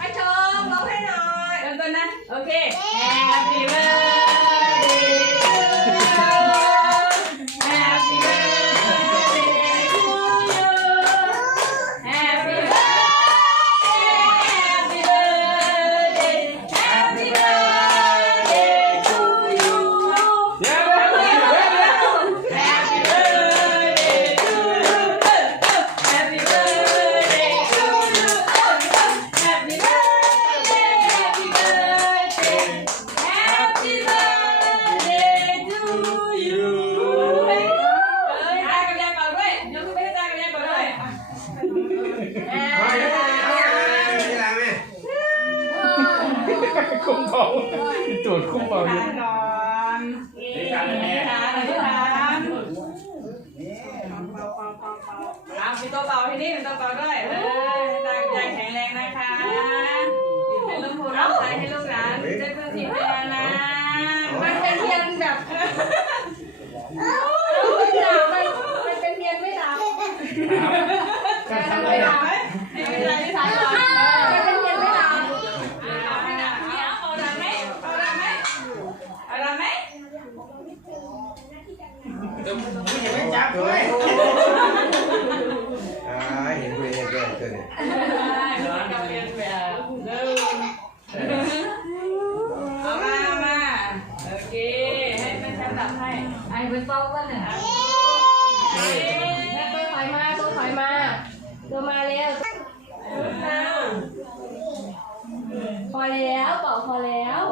ให้ชมร้องให้หน่ คุ้มเขาจูดคุ้มเขอยู่ทานก่อนทานทานทานเอามีตัวเป่าที่นี่มีตัวเป่าด้วยเออตากับยายแข็งแรงนะคะอยู่เป็นลมโพล่มใจให้ลูกหลานได้เพื่อทีมเวลานะมันเป็นเทียนแบบมันมันเป็นเทียนไม่ดับไม่ได้ไหมไม่เป็นไรไม่ทานก่อนมันเป็นเทียนไม่ดับ เอาให้ดับเอาดับไหมเอาดับไหมเอาดับไหม จับด้วยอ่าเห็นคุยเห็นด้วยเจอเนี่ยได้ลูกกำเรียมเอามามาโอเค ให้แม่แชมป์ดับให้ ไอ้เป็นเป้ากันเนี่ยเฮ้ยแม่ตัวถอยมาตัวถอยมาตัวมาเร็วพอแล้วเป่าพอแล้ว